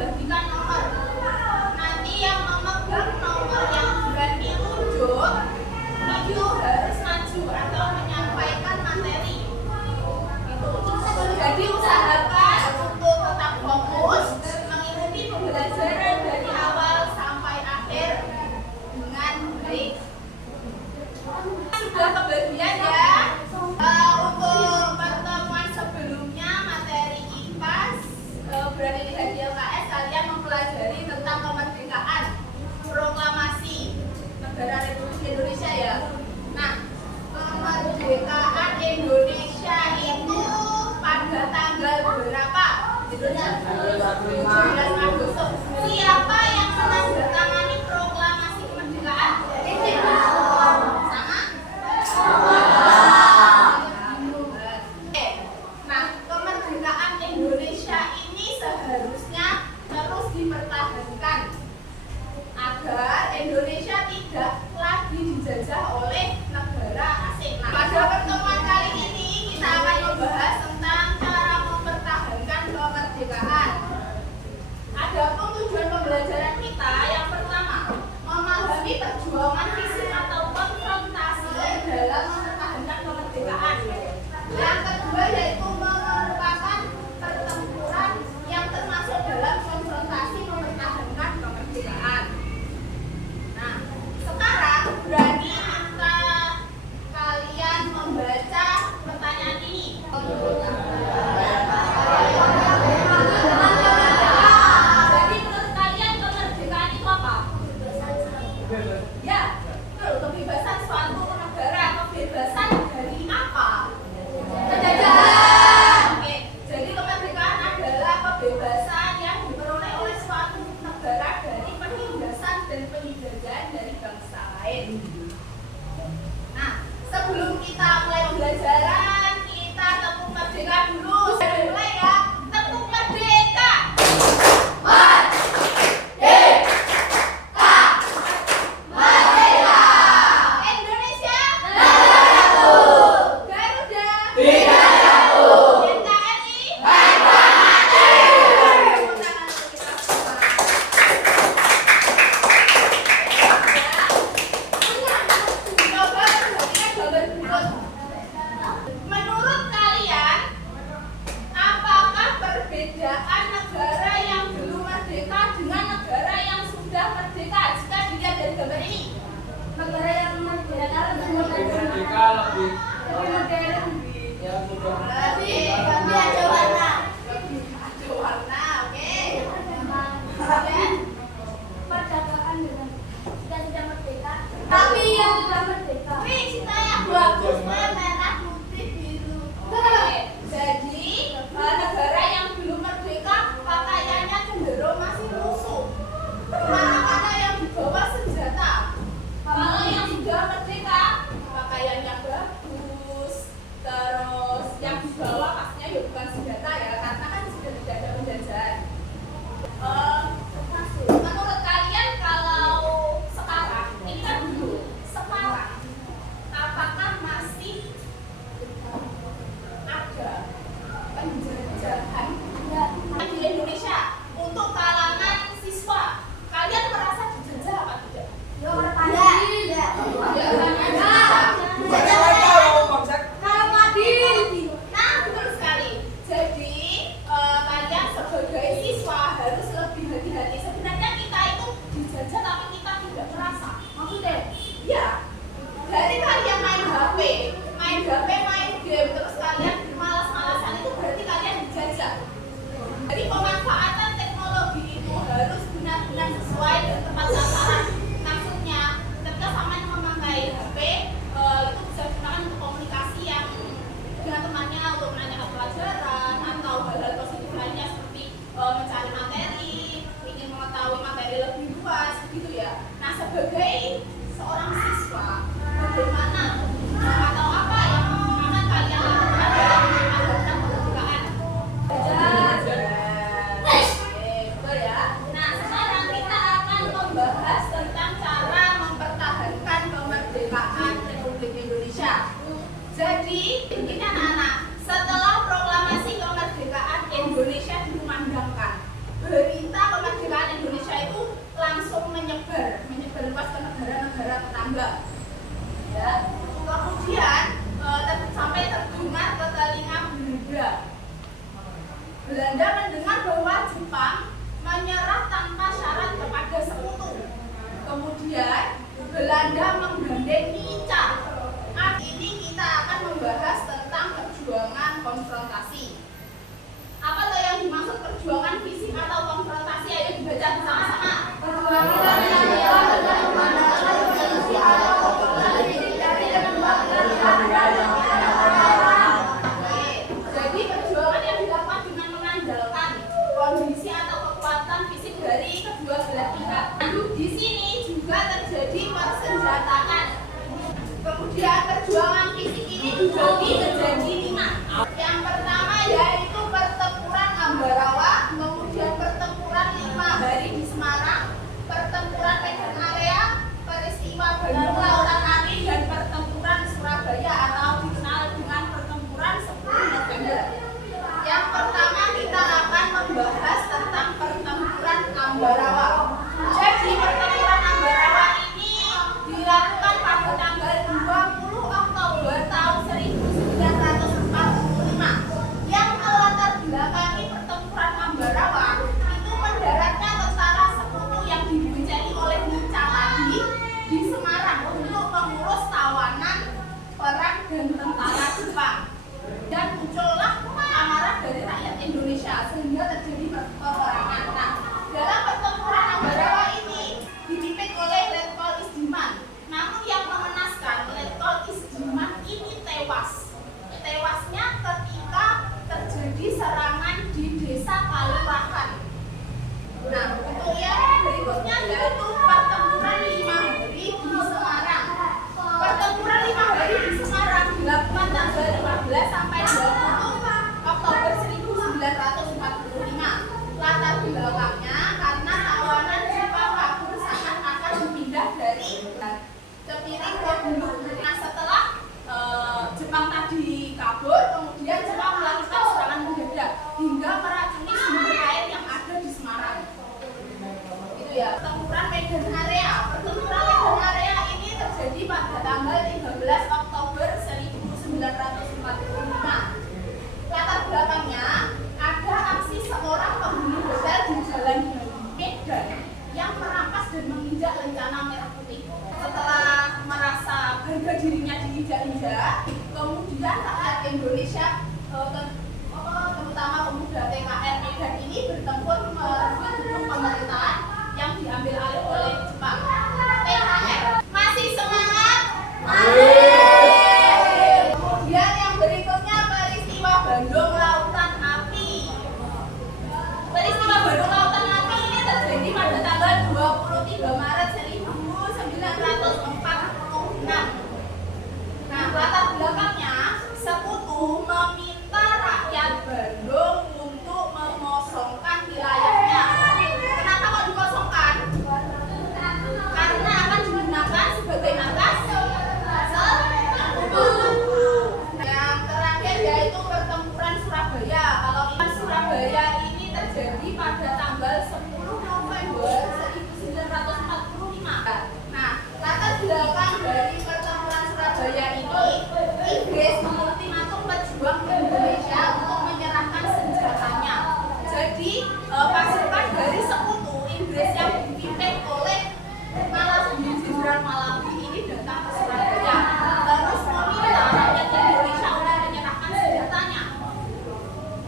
bagikan nomor. Nanti yang memegang nomor yang berani unjuk itu harus maju atau menyampaikan materi. Jadi usahakan untuk tetap fokus mengikuti pembelajaran dari awal sampai akhir dengan baik. Sudah kebagian ya. Untuk pertemuan sebelumnya materi IPA berada di HDLKS kalian mempelajari tentang kemerdekaan proklamasi negara Republik Indonesia ya. Nah, kemerdekaan Indonesia itu pada tanggal berapa? 17 Agustus. Siapa yang menandatangani proklamasi kemerdekaan? Sama? Nah, kemerdekaan Indonesia ini seharusnya terus dipertahankan agar Indonesia tidak lagi dijajah oleh negara asing. Nah, pada pertemuan kali ini kita akan membahas tentang cara mempertahankan kemerdekaan. Adapun tujuan pembelajaran kita yang pertama, memahami perjuangan fisik atau konfrontasi dalam mempertahankan kemerdekaan. Yang kedua yaitu merupakan pertempuran yang termasuk dalam konfrontasi mempertahankan kemerdekaan. Nah, sekarang berani minta kalian membaca pertanyaan ini. Jadi menurut kalian kemerdekaan itu apa? Ya, betul. Kebebasan suatu negara. Kebebasan dari apa? Penjajahan. Oke, jadi kemerdekaan adalah kebebasan yang diperoleh oleh suatu negara dari penindasan dan penjajahan dari bangsa lain. Nah, sebelum kita mulai pembelajaran, kita tepuk merdeka dulu. Sudah mulai ya, tepuk merdeka. Indonesia negaraku. Garuda benderaku. NKRI harga mati. Tepuk tangan untuk kita semua. Coba perhatikan gambar berikut. Menurut kalian, apakah perbedaan negara yang belum merdeka dengan negara yang sudah merdeka? Jika dilihat dari gambar ini, negara yang merdeka lebih modern. Lebih ada warna. Ada warna, oke. Kemudian perdagangan dengan sudah merdeka. Tapi yang sudah merdeka. Wih, cita yang bagus, merah, putih, biru. Oke. Jadi negara yang belum merdeka pakaiannya cenderung masih lusuh. Mana-mana yang dibawa senjata. Kalau yang sudah merdeka pakaiannya bagus, terus yang Belanda mendengar bahwa Jepang menyerah tanpa syarat kepada sekutu. Kemudian Belanda menggandeng Nica. Hari ini kita akan membahas tentang perjuangan konfrontasi. Apa tuh yang dimaksud perjuangan fisik atau konfrontasi? Ayo dibaca bersama-sama. Jadi perjuangan yang dilakukan dengan mengandalkan kondisi atau kekuatan fisik dari kedua belah pihak. Di sini juga terjadi persenjataan. Kemudian perjuangan fisik ini dibagi menjadi 5. Yang pertama yaitu pertempuran Ambarawa, kemudian pertempuran 5 hari di Semarang, pertempuran Medan Area, peristiwa Bandung Lautan Api, dan pertempuran Surabaya atau dikenal dengan pertempuran 10 November. Yang pertama kita akan membahas tentang pertempuran Ambarawa. Jadi pertempuran Ambarawa ini dilakukan pada tanggal 20 Oktober tahun 1945. Yang melatar belakangi pertempuran Ambarawa itu mendaratnya tentara sekutu yang diboncengi oleh Nica tadi di Semarang untuk mengurus tawanan perang dan tentara Jepang. Dan muncullah amarah dari rakyat Indonesia sehingga terjadi peperangan. Nah, dalam pertempuran Ambarawa ini dipimpin oleh Letkol Isdiman. Namun yang memenaskan, Letkol Isdiman ini tewas. Tewasnya ketika terjadi serangan di Desa Kaliwahan. Nah, untuk yang berikutnya yaitu pertempuran 5 hari di Semarang. Pertempuran 5 hari di Semarang dilakukan tanggal 15 sampai 20 Oktober 1945. Latar belakangnya karena tawanan Jepang kabur seakan-akan dipindah dari Cepiring ke Bulu. Nah, setelah Jepang tadi kabur, kemudian Jepang melakukan serangan mendadak hingga meracuni sumber air yang ada di Semarang. Itu ya. Pertempuran Medan Area. Pertempuran Medan Area ini terjadi pada tanggal 13 Oktober 1945. Latar belakangnya ada aksi seorang penghuni hotel di Jalan Medan yang merampas dan menginjak lencana merah putih. Setelah merasa harga dirinya diinjak-injak, kemudian rakyat Indonesia, terutama pemuda TKR Medan ini bertempur merebut gedung pemerintahan yang diambil alih oleh Jepang. TKR masih semangat? Kemudian yang berikutnya peristiwa Bandung Lautan Api. Peristiwa Bandung Lautan Api ini terjadi pada tanggal 23 Maret 1946. Nah, latar belakangnya sekutu meminta rakyat Bandung untuk mengosongkan wilayahnya. Kenapa kok dikosongkan? Karena akan digunakan sebagai markas sekutu. Yang terakhir yaitu pertempuran Surabaya. Kalau ini Surabaya ini terjadi pada tanggal 10 November 1945. Nah, latar belakang dari pertempuran Surabaya ini, Inggris mengultimatum pejuang Indonesia untuk menyerahkan senjatanya. Jadi pasukan dari sekutu Inggris yang dipimpin oleh Jenderal Malabi ini datang ke Surabaya, terus meminta rakyat Indonesia untuk menyerahkan senjatanya.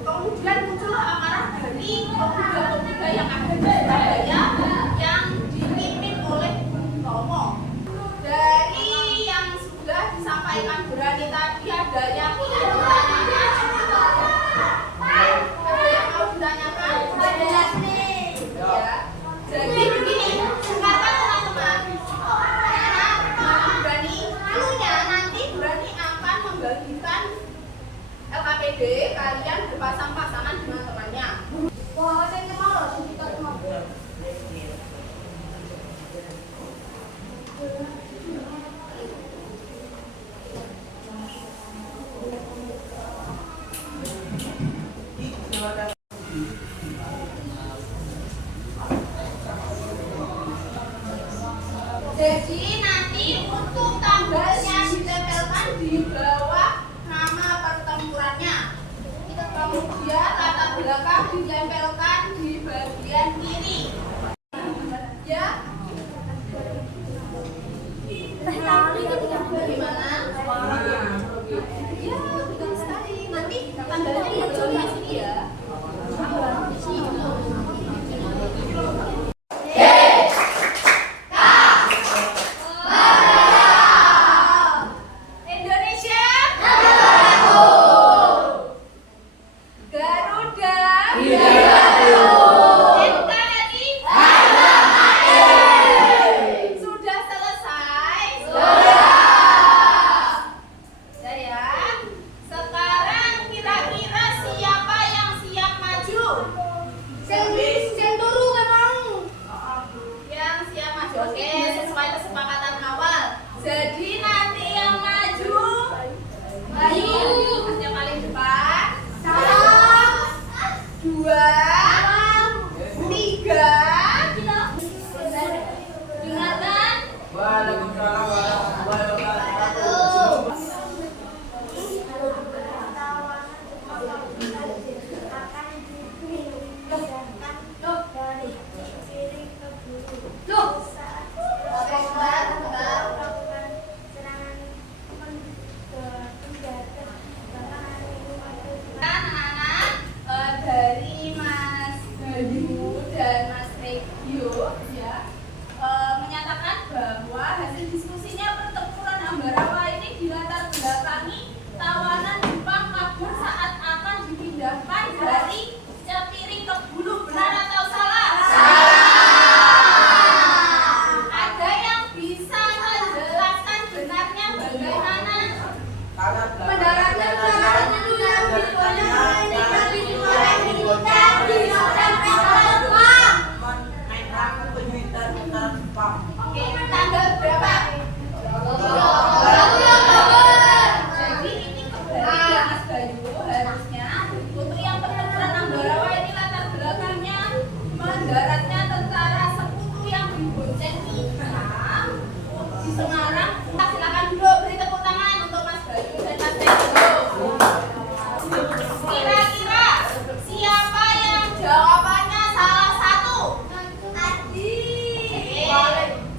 Kemudian muncullah amarah dari pemuda-pemuda yang ada di Surabaya yang dipimpin oleh Bung Tomo. Dari yang sudah disampaikan berani tadi, ada yang ingin ditanyakan? Ada yang mau ditanyakan? Jelas nih. Ya. Jadi begini, dengarkan teman-teman. Berani, dulunya nanti Berani akan membagikan LKPD, kalian berpasang-pasangan dengan temannya. Wah, saya mau loh, kita mau. ditempelkan di bagian kiri. Ya. Gimana? Ya, betul sekali. Nanti tandanya muncul di sini ya. Indonesia. Garuda. NKRI. Sudah selesai. Ya. Sekarang kira-kira siapa yang siap maju? Yang siap maju. Oke, sesuai kesepakatan awal. Jadi nanti yang maju, ayo, yang paling depan. 2, 3. Dengarkan. Anak-anak, dari Mas Bayu dan Mas Regio ya, menyatakan bahwa hasil diskusinya pertempuran Ambarawa ini dilatar belakangi tawanan Jepang kabur saat akan dipindahkan dari Cepiring ke Bulu. Benar atau salah? Ada yang bisa menjelaskan benarnya bagaimana? Mendaratnya dulu yang Oke, tanggal berapa? Jadi ini kembali ya Mas Bayu, harusnya untuk yang pertempuran Ambarawa ini latar belakangnya mendaratnya tentara sekutu yang diboncengi di Semarang. Silakan duduk, beri tepuk tangan untuk Mas Bayu dan Mas Regio. Kira-kira siapa yang jawabannya salah satu?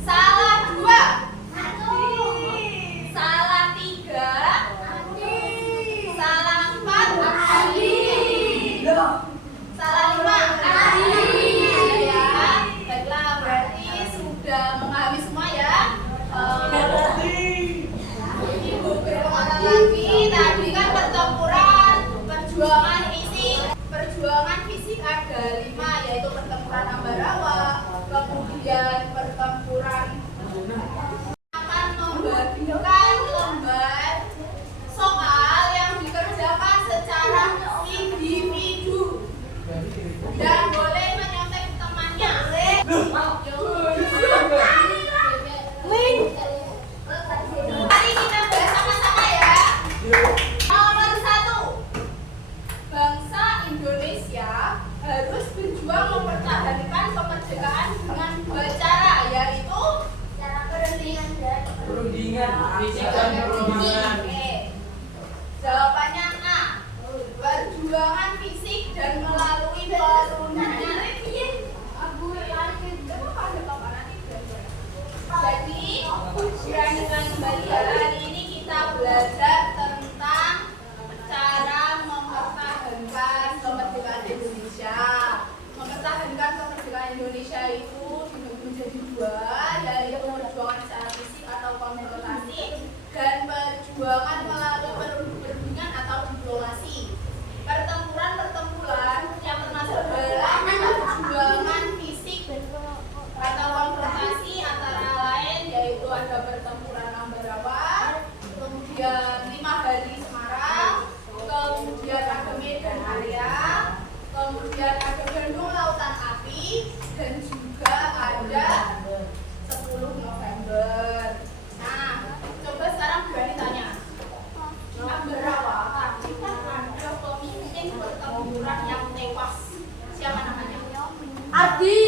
Salah 2. Salah 3. Salah 4. Salah 5. Ya, baiklah, berarti sudah memahami semua ya. Ibu berpengaruh lagi. Tadi kan pertempuran, perjuangan fisik ada 5, yaitu pertempuran Ambarawa, kemudian pertempuran akan membagikan lembar soal yang dikerjakan secara individu dan boleh menyontek temannya. Mari kita bahas sama-sama ya. Nomor 1, bangsa Indonesia harus berjuang mempertahankan kemerdekaan dengan 2 cara, yaitu cara perundingan, fisik dan perundingan. Oke. Jawabannya A, perjuangan fisik dan melalui perundingan. Jadi, beranikan kembali ya. Hari ini kita belajar tentang cara mempertahankan kemerdekaan Indonesia. Mempertahankan kemerdekaan Indonesia itu dibagi menjadi 2, yaitu perjuangan secara fisik atau konfrontasi dan perjuangan melalui perundingan atau diplomasi. Pertempuran yang termasuk dalam perjuangan fisik atau konfrontasi antara lain yaitu ada pertempuran Ambarawa, kemudian 5 hari Semarang, kemudian ada Medan area, kemudian ada Bandung Lautan Api, dan juga ada 10 November. Nah, coba sekarang berani tanya, Ambarawa tadi kan ada pemimpin pertempuran yang tewas, siapa namanya? Adi.